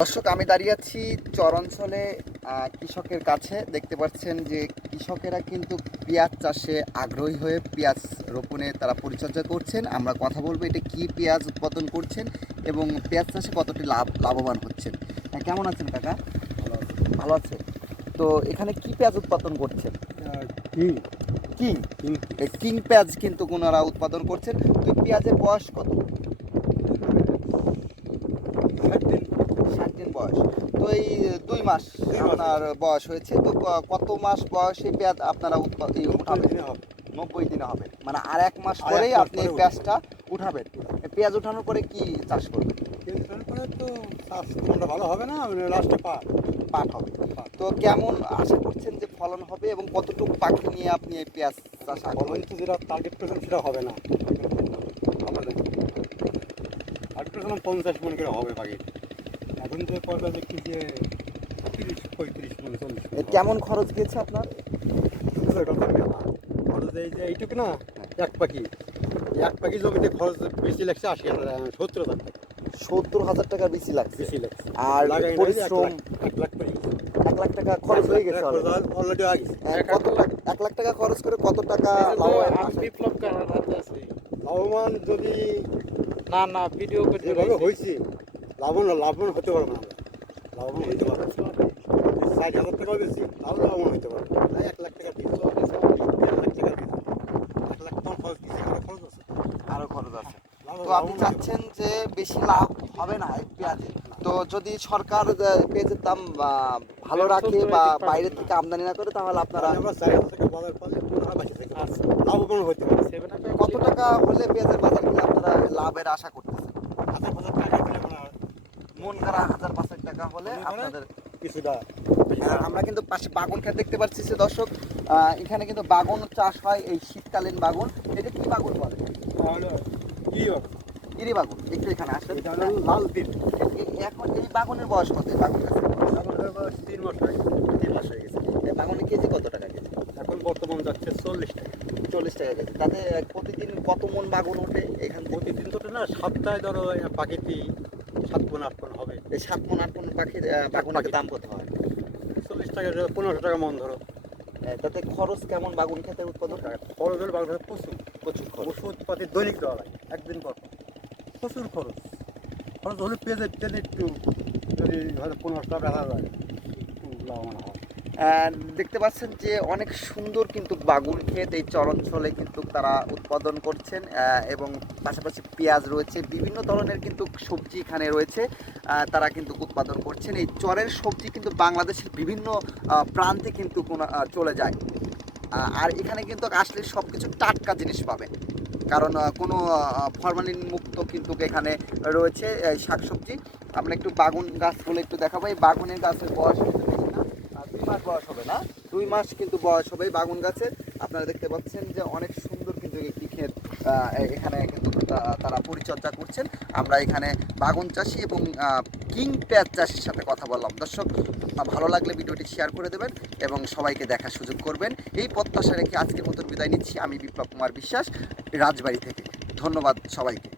দর্শক আমি দাঁড়িয়ে আছি চর অঞ্চলে কৃষকের কাছে। দেখতে পাচ্ছেন যে কৃষকেরা কিন্তু পেঁয়াজ চাষে আগ্রহী হয়ে পেঁয়াজ রোপণে তারা পরিচর্যা করছেন। আমরা কথা বলব এটা কি পেঁয়াজ উৎপাদন করছেন এবং পেঁয়াজ চাষে কতটি লাভ লাভবান হচ্ছেন। হ্যাঁ, কেমন আছেন কাকা? ভালো আছে। তো এখানে কি পেঁয়াজ উৎপাদন করছেন? কিং। কিং? কিং। পেঁয়াজ কিন্তু ওনারা উৎপাদন করছেন। তো পেঁয়াজের বয়স কত ষাট দিন ষাট দিন বয়স তো এই দুই মাস আপনার বয়স হয়েছে তো কত মাস বয়সে পেঁয়াজ আপনারা উঠাবেন? নব্বই দিনে হবে। মানে আর এক মাস পরেই আপনি। পেঁয়াজটা উঠাবেন। পেঁয়াজ উঠানোর পরে কি চাষ করবেন? ভালো হবে না লাস্টে পা পাট। হবে। তো কেমন আশা করছেন যে ফলন হবে এবং কতটুকু পাখি নিয়ে আপনি এই পেঁয়াজ চাষ ফলন করবেন তো যেটা টার্গেট করেছিলাম সেটা হবে না। টার্গেট করেছিলাম পঞ্চাশ মন করে হবে বাকি। এখন যে পয়সা দেখছি যে তিরিশ পঁয়ত্রিশ মন কেমন খরচ গিয়েছে আপনার। খরচ এই যে এইটুকু না এক পাখি। এক পাখি জমিতে খরচ বেশি লাগছে আশি হাজার সত্তর হাজার টাকা। সত্তর হাজার টাকা বেশি লাগছে। বেশি লাগছে। আর পরিশ্রম লাখ- এক লাখ এক লাখ টাকা খরচ হয়ে গেছে অলরেডি কত লাখ এক লাখ টাকা খরচ করে কত টাকা? বিপ্লব লাভবান যদি না না ভিডিও রয়েছে। হয়েছে। লাভবান লাভবান হতে পারব না লাভবান হতে পারব। না। ষাট হাজার টাকা বেশি তাও লাভবান হতে পারব। না। এক লাখ টাকা দিয়েছি এক লাখ টাকা দিয়েছি এক লাখ টাকা খরচ এখানে খরচ আছে আরও খরচ আছে। তো আপনি চাচ্ছেন যে বেশি লাভ হবে না পেঁয়াজে? তো যদি সরকার পেঁয়াজের দাম ভালো রাখে বা বাইরে থেকে আমদানি না করে তাহলে আপনারা আচ্ছা। কত টাকা হলে পেঁয়াজের বাজার আপনারা লাভের আশা করতেছেন হাজার হাজার টাকা দিলে আমরা মন করা হাজার পাঁচেক টাকা হলে আপনাদের কিছুটা আর আমরা কিন্তু পাশে বাগুন খেত দেখতে পাচ্ছি যে দর্শক এখানে কিন্তু বাগুন চাষ হয় এই শীতকালীন বাগুন। এটা কি বাগুন বলে? ইরি বাগুন একটু এখানে আসেন লাল দিন এখন এই বাগুনের বয়স কত বাগুন? এখন তিন মাস গেছে। তিন মাস হয়ে গেছে। এই বাগুনের কেজি কত টাকা কেজি? এখন বর্তমান যাচ্ছে চল্লিশ টাকা। চল্লিশ টাকা কেজি। তাতে প্রতিদিন কত মন বাগুন ওঠে এখান প্রতিদিন তো না সপ্তাহে ধরো পাখিটি সাত কোন আট কোন হবে। এই সাত মন আট মন পাখির আহ, দাম কত হয়? চল্লিশ টাকা পনেরোশো টাকা মন ধরো। তাতে খরচ কেমন বাগুন খেতে উৎপাদন? খরচ হলে বাগুন প্রচুর। প্রচুর খরচ। ওষুধপাতি দৈনিক দেওয়া লাগে একদিন পর। প্রচুর খরচ। খরচ হলে পেঁয়াজে তেল একটু যদি হয়তো পনেরোশো টাকা দেখা যায় লাভবান হয় দেখতে পাচ্ছেন যে অনেক সুন্দর কিন্তু বাগুন ক্ষেত এই চরঞ্চলে কিন্তু তারা উৎপাদন করছেন এবং পাশাপাশি পেঁয়াজ রয়েছে, বিভিন্ন ধরনের কিন্তু সবজি এখানে রয়েছে তারা কিন্তু উৎপাদন করছেন। এই চরের সবজি কিন্তু বাংলাদেশের বিভিন্ন প্রান্তে কিন্তু চলে যায়। আর এখানে কিন্তু আসলে সব কিছু টাটকা জিনিস পাবে কারণ কোনো ফরমালিন মুক্ত কিন্তু এখানে রয়েছে শাকসবজি। আমরা একটু বাগুন গাছগুলো একটু দেখাবো। এই বাগুনের গাছের বয়স দুই মাস বয়স হবে না? দুই মাস কিন্তু বয়স হবে বাগুন গাছের আপনারা দেখতে পাচ্ছেন যে অনেক সুন্দর কিন্তু একটি ক্ষেত এখানে কিন্তু তারা পরিচর্যা করছেন। আমরা এখানে বাগুন চাষি এবং কিং পেঁয়াজ চাষির সাথে কথা বললাম। দর্শক, ভালো লাগলে ভিডিওটি শেয়ার করে দেবেন এবং সবাইকে দেখার সুযোগ করবেন। এই প্রত্যাশা রেখে আজকের মতন বিদায় নিচ্ছি। আমি বিপ্লব কুমার বিশ্বাস, রাজবাড়ি থেকে। ধন্যবাদ সবাইকে।